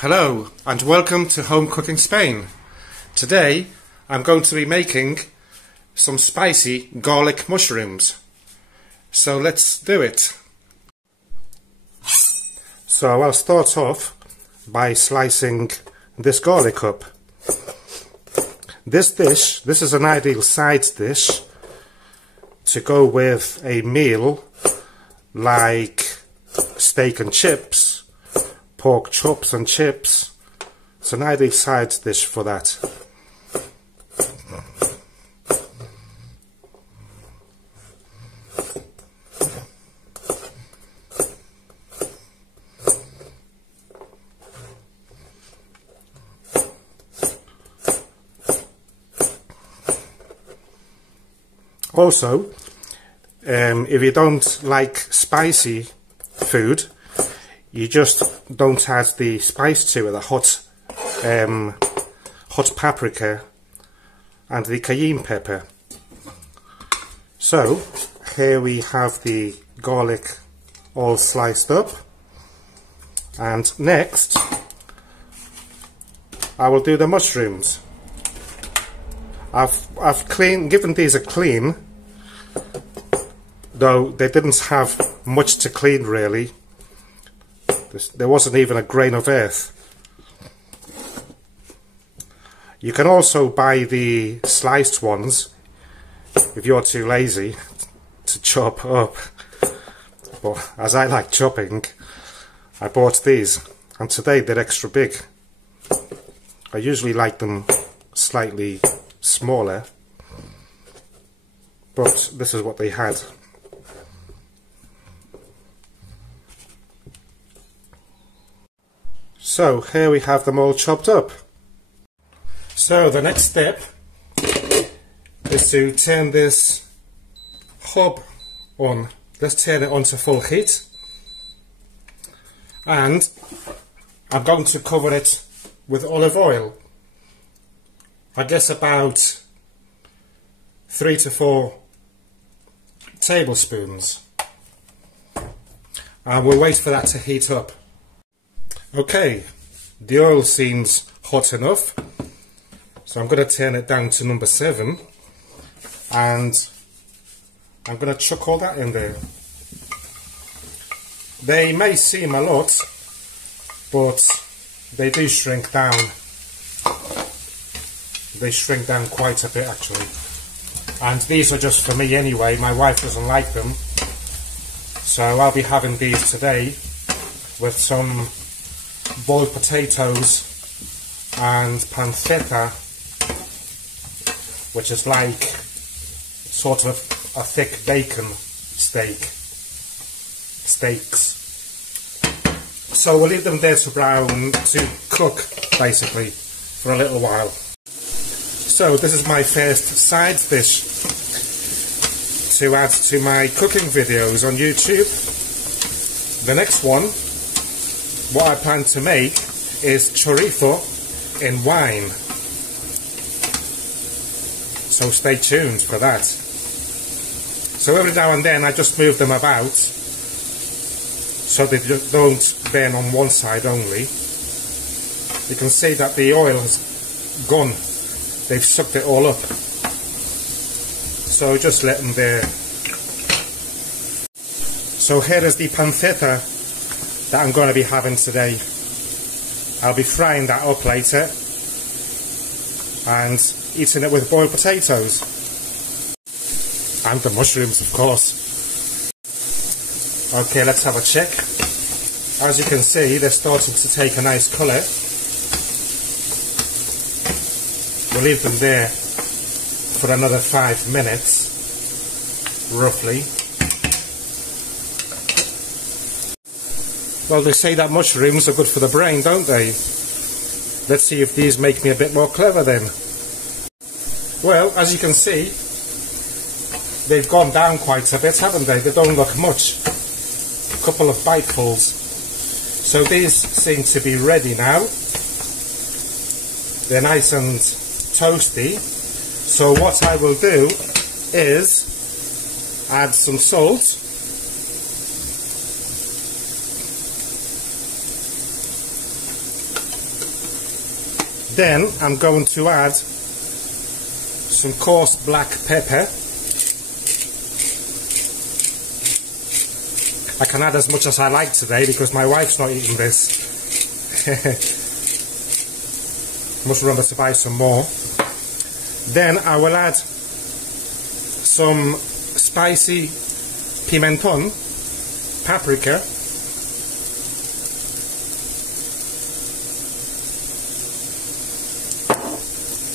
Hello and welcome to Home Cooking Spain. Today I'm going to be making some spicy garlic mushrooms. So let's do it. So I'll start off by slicing this garlic up. This is an ideal side dish to go with a meal like steak and chips, pork chops and chips. It's an ideal side dish for that. Also, if you don't like spicy food, you just don't add the spice to it, the hot paprika and the cayenne pepper. So here we have the garlic all sliced up, and next I will do the mushrooms. I've given these a clean, though they didn't have much to clean really. There wasn't even a grain of earth. You can also buy the sliced ones if you're too lazy to chop up. But as I like chopping, I bought these, and today they're extra big. I usually like them slightly smaller, but this is what they had. So here we have them all chopped up. So the next step is to turn this hob on. Let's turn it on to full heat, and I'm going to cover it with olive oil. I guess about 3 to 4 tablespoons. And we'll wait for that to heat up. Okay, the oil seems hot enough, so I'm going to turn it down to number 7, and I'm going to chuck all that in there. They may seem a lot, but they do shrink down. They shrink down quite a bit actually, and these are just for me anyway. My wife doesn't like them, so I'll be having these today with some boiled potatoes and pancetta, which is like sort of a thick bacon steaks. So we'll leave them there to brown, to cook basically for a little while. So this is my first side dish to add to my cooking videos on YouTube. The next one, what I plan to make, is chorizo in wine. So stay tuned for that. So every now and then I just move them about so they don't burn on one side only. You can see that the oil has gone. They've sucked it all up. So just let them there. So here is the pancetta that I'm going to be having today. I'll be frying that up later and eating it with boiled potatoes. And the mushrooms, of course. Okay, let's have a check. As you can see, they're starting to take a nice colour. We'll leave them there for another 5 minutes, roughly. Well, they say that mushrooms are good for the brain, don't they? Let's see if these make me a bit more clever then. Well, as you can see, they've gone down quite a bit, haven't they? They don't look much. A couple of bitefuls. So these seem to be ready now. They're nice and toasty. So what I will do is add some salt. Then I'm going to add some coarse black pepper. I can add as much as I like today because my wife's not eating this. Must remember to buy some more. Then I will add some spicy pimenton, paprika,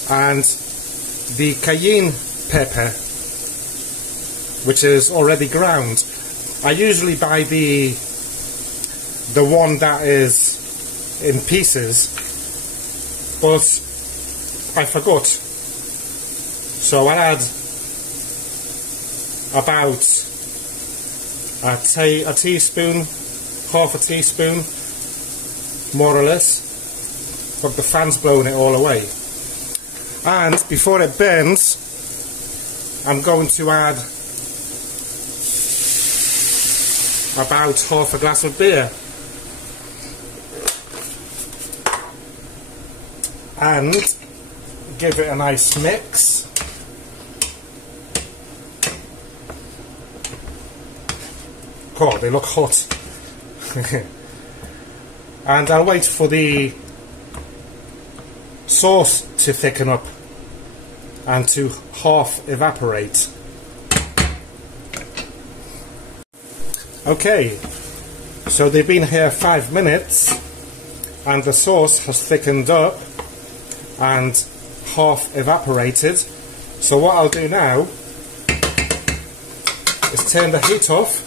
and the cayenne pepper, which is already ground. I usually buy the one that is in pieces, but I forgot. So I'll add about a teaspoon, half a teaspoon, more or less. But the fan's blowing it all away. And before it burns, I'm going to add about half a glass of beer. And give it a nice mix. God, they look hot. And I'll wait for the sauce to thicken up and to half evaporate. Okay, so they've been here 5 minutes and the sauce has thickened up and half evaporated. So what I'll do now is turn the heat off.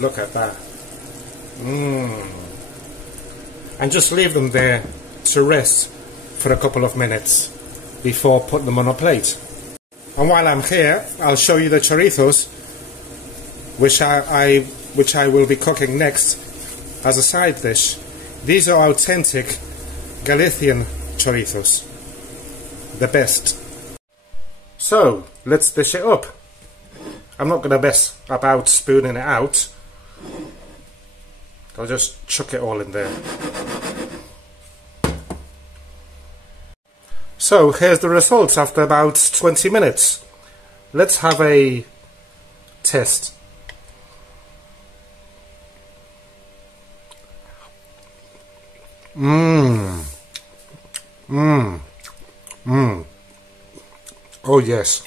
Look at that. And just leave them there to rest for a couple of minutes before putting them on a plate. And while I'm here, I'll show you the chorizos, which I will be cooking next as a side dish. These are authentic Galician chorizos, the best. So let's dish it up. I'm not going to mess about spooning it out. I'll just chuck it all in there. So here's the results after about 20 minutes. Let's have a test. Oh yes,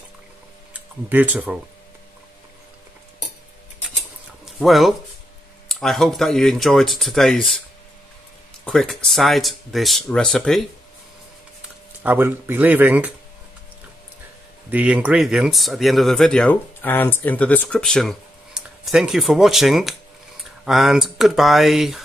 beautiful. Well, I hope that you enjoyed today's quick side dish recipe. I will be leaving the ingredients at the end of the video and in the description. Thank you for watching and goodbye.